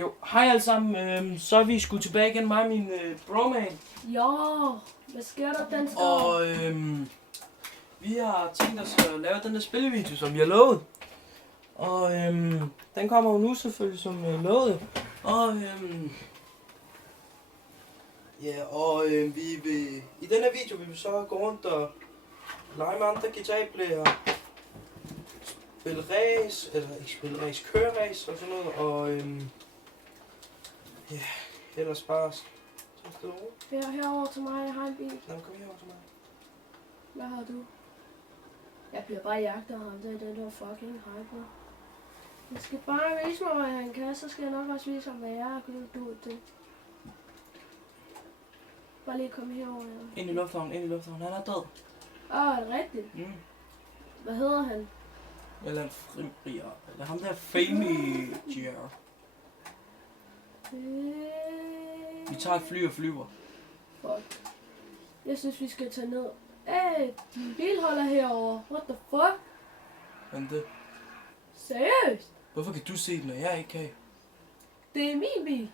Jo, hej alle sammen. Så er vi sgu tilbage igen, mig og min broman. Jo, hvad sker der, dansker? Og vi har tænkt os at lave den der spillevideo, som vi har lovet. Og den kommer jo nu selvfølgelig som lovet. Og vi vil, i den her video vil vi så gå rundt og lege med andre guitarplayer. Spille race, eller ikke spille race, køre race og sådan noget. Og ellers bare Herover til mig, jeg har en bil. Lad mig komme herover til mig. Hvad har du? Jeg bliver bare jagtet ham, det er den der fucking hyper. Jeg skal bare vise mig, hvad han kan, så skal jeg nok også vise ham, hvad jeg har kunnet do til. Bare lige komme herover, ja. Ind i lufthavnen, han er død. Er det rigtigt? Hvad hedder han? Eller en fribrier, eller ham der Famiger. Vi tager et fly og flyver. Fuck. Jeg synes, vi skal tage ned. Din bil holder herover. What the fuck? Men det, Seriøst? hvorfor kan du se den, når jeg ikke kan? Det er min bil.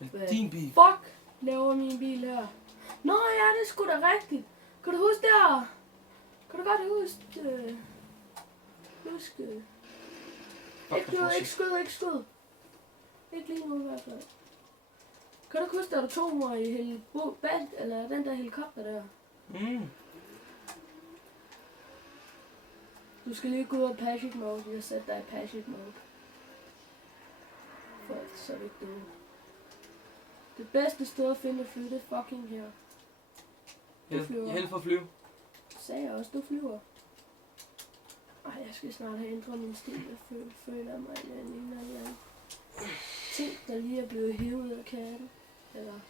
Eller din bil? Fuck, laver min bil her. Nå ja, det er sgu da rigtigt. Kan du huske der? Kan du godt huske? Ikke skud. Ikke lige nu i hvert fald. Kan du huske, da du tog mig i eller den der helikopter der? Du skal lige gå ud af Patrick mode. Jeg har sat dig i Patrick mode. For så er det ikke dumt. Det bedste sted at finde et fly, det er fucking her. Du flyver. Held for at flyve. Sagde jeg også, du flyver. Ej, jeg skal snart have ændret min stil. Jeg føler mig en eller anden ting, der lige er blevet hævet ud af katten. Eller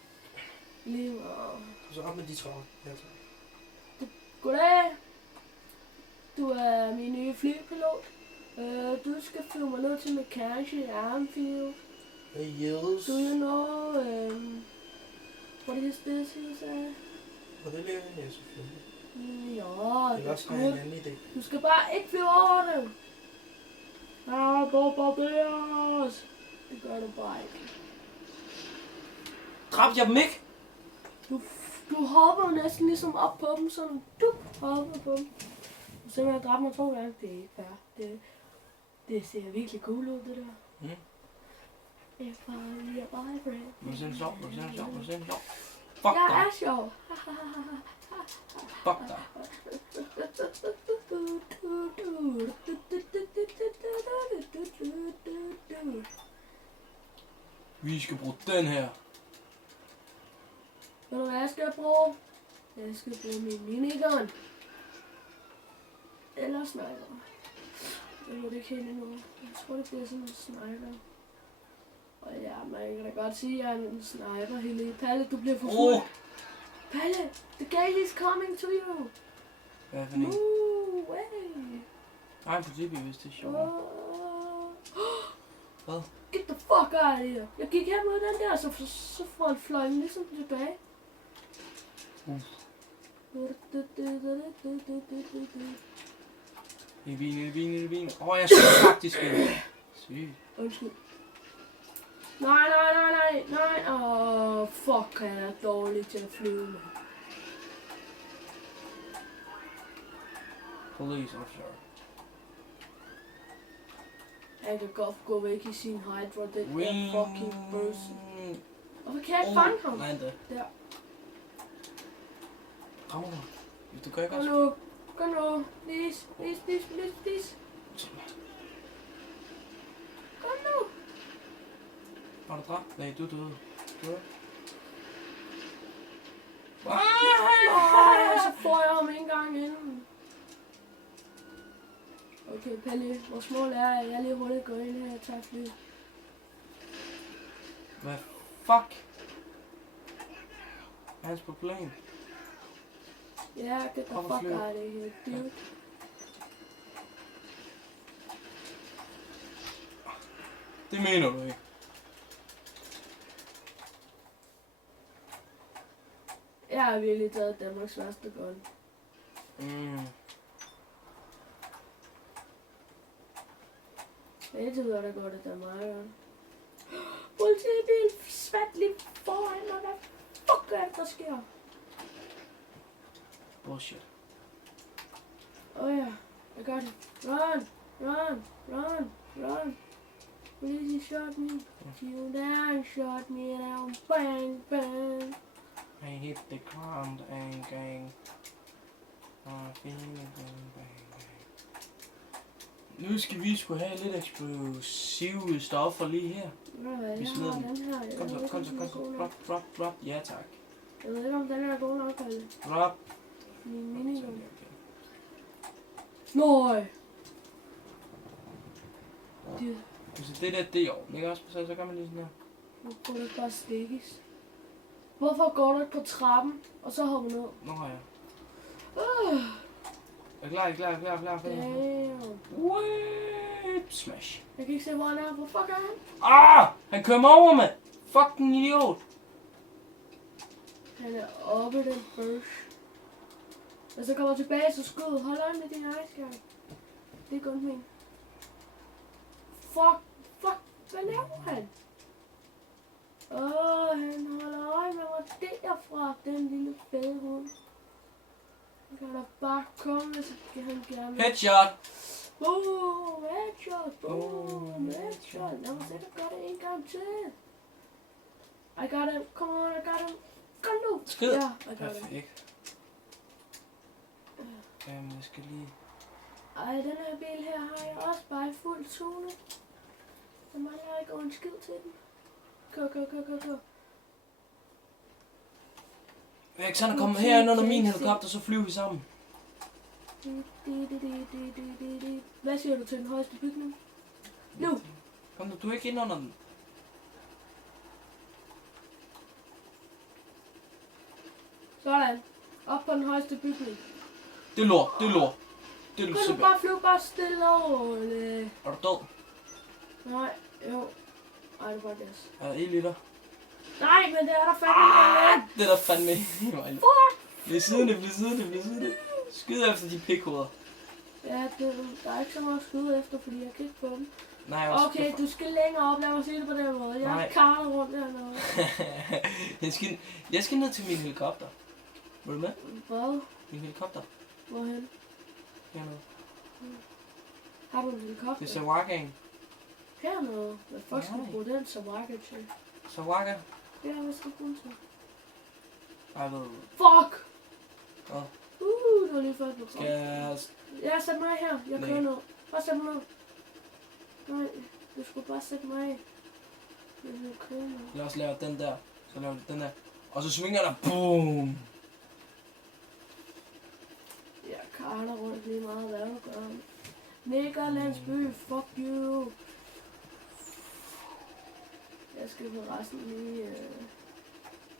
lige og... Så op med de tråde. Ja, Goddag. Du er min nye flypilot. Du skal flyve mig ned til McCarthy Airfield. Yes. Do you know what is this, you say? Og det ligger jeg selvfølgelig. Ja, Det er også en anden idé. Du skal bare ikke flyve over det. Bombarderes. Det gør du bare ikke. Dræbte jeg dem ikke? Du hopper næsten ligesom op på dem, sådan du hopper på dem. Og så har jeg dræbt mig 2 gange. Det er ikke fair. Det ser virkelig cool ud, det der. If I be a vibrant. Må du se en sjov? Fuck Jeg dig. er sjov. Fuck dig. Vi skal bruge den her. Ved du hvad jeg skal bruge? Jeg skal bruge min minigun. Eller sniper. Jeg ved det ikke helt endnu. Jeg tror det bliver sådan en sniper. Og ja, man kan da godt sige, at jeg er en sniper, Helene. Palle, du bliver forfulgt. Palle, the gate is coming to you. Hvad for en? Way. Nej, på TV, hvis det er sjovt. Hvad? Get the fuck out of here. Jeg gik her mod den der, så fløj den ligesom tilbage. I bilen. Jeg synes faktisk ikke. Sygt. Undskyld. Nej. Fuck, han er dårlig til at flyve med. Police officer. Han kan godt gå væk i sin hydra, det er fucking person. Hvorfor kan jeg ikke fange ham? Nej, det. Der. Rammer mig. Du kan ikke også. Gå nu. Please. Gå nu. Har du dræbt? Nej, du er død. Så får jeg ham en gang inden. Okay, Palle, vores mål er, at jeg lige hurtigt går ind her og tager fly. Hvad fuck? Hans på plan. Ja, get the fuck out of here, dude. Det mener du ikke. Jeg har virkelig taget Danmarks værste gun. Indtil videre, der går det da meget godt. Politibil svært lige foran mig. Hvad fuck er det, der sker? Bullshit. Ja, I got it. Run, run, run, run. Police, he shot me. You down, shot me down. Bang, bang. I hit the ground and gang. Bang, bang. Nu skal vi sgu have lidt eksplosive stoffer lige her. Jeg Vi smider har den. den her. Kom så. Drop. Ja tak. Jeg ved ikke, om den er god nok, Palle. Drop. Min minigun. Nøj! Det er jo. Ikke også? Så gør man lige sådan her. Nu kunne det bare stikkes. Hvorfor går du ikke på trappen, og så hopper ned? Nå ja. Er klar. Damn. Whip smash. Jeg kan ikke se, hvor han er. Hvor fuck er han? Ah! Han kører mig over, mand! Fucking idiot! Han er oppe den bush. Og så kommer tilbage til skuddet. Hold øje med din ice guy. Det er kun min. Fuck. Hvad laver han? Han holder øje med mig derfra. Den lille fede hund. Han kan da bare komme, så kan han gerne. Headshot! Headshot! Headshot! Lad mig sikkert gøre det en gang til. I got him. Come on, I got him. Kom nu! Skid! Ja, I got him. Perfekt. Jamen, jeg skal lige... Ej, den her bil her har jeg også bare i fuld tone. Der mangler ikke en skid til den. Kør. Alexander, kom herind under min helikopter, så flyver vi sammen. Hvad siger du til den højeste bygning? Nu! Kom nu, du er ikke inde under den. Sådan. Op på den højeste bygning. Det er lort. Det er Kan du simpelthen. bare flyve bare stille over? Eller? Er du død? Nej, jo. Ej, det var gas. Er der 1 liter? Nej, men det er der fandme. Det er der fandme ikke. Fuck! Bliv siddende. Skyd efter de pikhoveder. Ja, der er ikke så meget skud efter, fordi jeg kan ikke få dem. Nej, også. Okay, du skal længere op. Lad mig sige det på den måde. Jeg har karret rundt hernede. Jeg skal ned til min helikopter. Vil du med? Hvad? Min helikopter. Hvorhen? Hernede. Har du en helikopter? Det er Sawagaen. Hernede? Hvad fuck skal du bruge den Sawaga til? Sawaga? Ja, hvad skal du bruge den til? Jeg ved. Fuck! Hvad? Det var lige før, du Skal jeg... Ja, sæt mig her. Jeg kører ned. Bare sæt mig ned. Nej, du skulle bare sætte mig af. Jeg vil køre ned. Jeg også lave den der. Så laver den der. Og så svinger der. Boom! Jeg karter rundt lige meget, hvad du gør. Mega landsby, fuck you. Jeg skal forresten lige...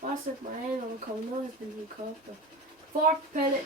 Bare sæt mig af, når du kommer ned i din helikopter. Fuck, Palle!